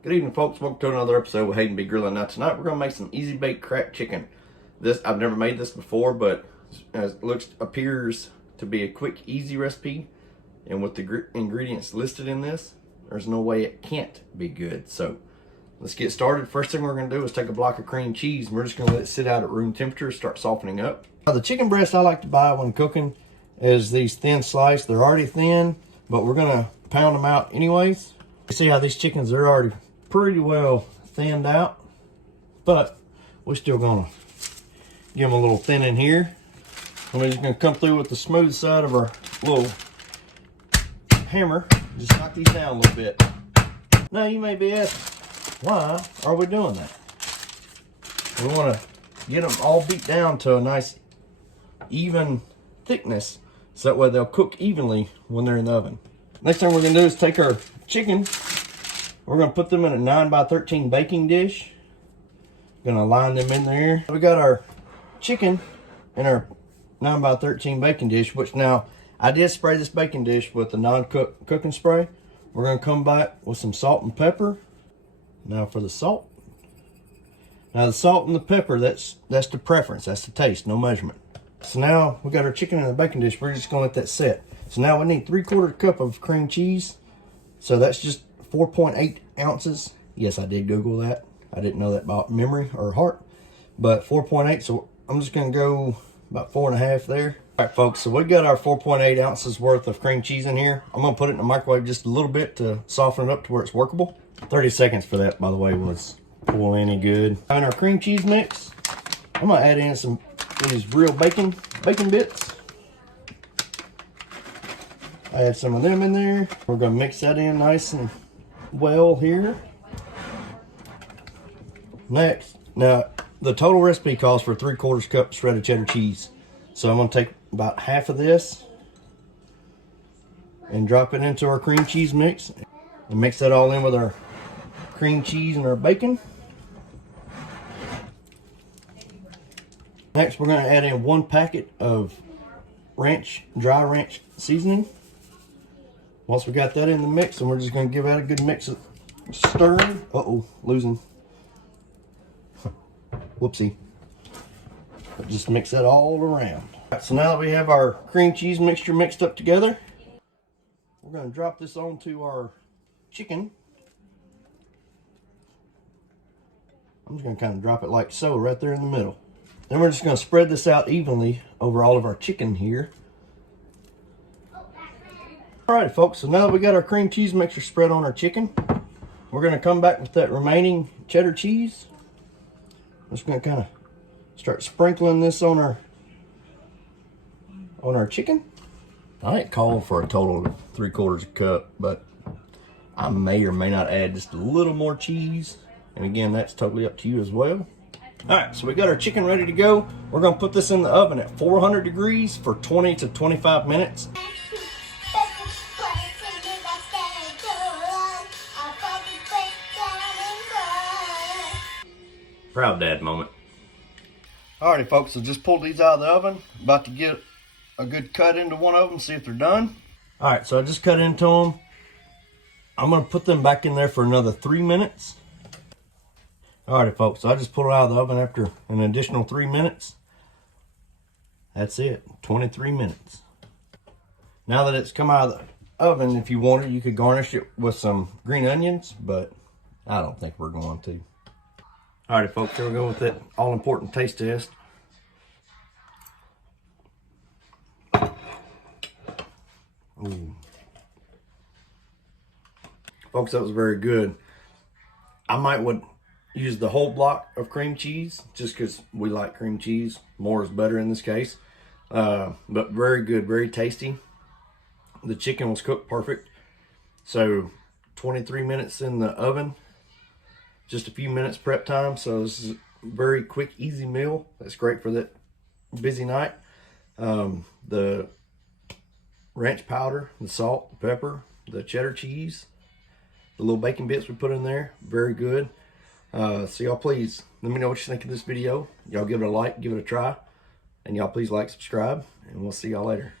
Good evening, folks. Welcome to another episode with Hayden B. Grilling. Now tonight we're going to make some easy baked cracked chicken. I've never made this before, but as it appears to be a quick, easy recipe, and with the ingredients listed in this, there's no way it can't be good. So let's get started. First thing we're going to do is take a block of cream cheese, and we're just going to let it sit out at room temperature, start softening up. Now, the chicken breast I like to buy when cooking is these thin sliced. They're already thin, but we're going to pound them out anyways. You see how these chickens are already pretty well thinned out, but we're still gonna give them a little thin in here. And we're just gonna come through with the smooth side of our little hammer, just knock these down a little bit. Now you may be asking, why are we doing that? We want to get them all beat down to a nice even thickness, so that way they'll cook evenly when they're in the oven. Next thing we're gonna do is take our chicken. We're going to put them in a 9x13 baking dish. Going to line them in there. We got our chicken in our 9x13 baking dish, which now I did spray this baking dish with the non-cook cooking spray. We're going to come back with some salt and pepper. Now for the salt. Now the salt and the pepper, that's the preference, that's the taste, no measurement. So now we got our chicken in the baking dish. We're just going to let that set. So now we need 3/4 cup of cream cheese. So that's just 4.8 ounces. Yes, I did Google that. I didn't know that by memory or heart, but 4.8. So I'm just going to go about 4.5 there. All right, folks. So we got our 4.8 ounces worth of cream cheese in here. I'm going to put it in the microwave just a little bit to soften it up to where it's workable. 30 seconds for that, by the way, was plenty good. In our cream cheese mix, I'm going to add in some of these real bacon bits. Add some of them in there. We're going to mix that in nice and well here. Next, now the total recipe calls for 3/4 cup shredded cheddar cheese. So I'm going to take about half of this and drop it into our cream cheese mix and mix that all in with our cream cheese and our bacon. Next, we're going to add in 1 packet of dry ranch seasoning. Once we got that in the mix, and we're just going to give that a good mix of stirring. Uh-oh, losing. Whoopsie. But just mix that all around. All right, so now that we have our cream cheese mixture mixed up together, we're going to drop this onto our chicken. I'm just going to kind of drop it like so, right there in the middle. Then we're just going to spread this out evenly over all of our chicken here. Alright, folks, so now that we got our cream cheese mixture spread on our chicken, we're going to come back with that remaining cheddar cheese. I'm just going to kind of start sprinkling this on our chicken. I ain't calling for a total of 3/4 cup, but I may or may not add just a little more cheese. And again, that's totally up to you as well. Alright, so we got our chicken ready to go. We're going to put this in the oven at 400 degrees for 20 to 25 minutes. Proud dad moment. Alrighty, folks, so just pulled these out of the oven. About to get a good cut into one of them, see if they're done. Alright, so I just cut into them. I'm going to put them back in there for another 3 minutes. Alrighty, folks, so I just pulled it out of the oven after an additional 3 minutes. That's it, 23 minutes. Now that it's come out of the oven, if you wanted, you could garnish it with some green onions, but I don't think we're going to. Alrighty, folks, here we go with that all-important taste test. Ooh. Folks, that was very good. I would use the whole block of cream cheese, just because we like cream cheese. More is better in this case. But very good, very tasty. The chicken was cooked perfect. So 23 minutes in the oven. Just a few minutes prep time, so this is a very quick, easy meal. That's great for that busy night. The ranch powder, the salt, the pepper, the cheddar cheese, the little bacon bits we put in there, very good. So y'all please, let me know what you think of this video. Y'all give it a like, give it a try, and y'all please like, subscribe, and we'll see y'all later.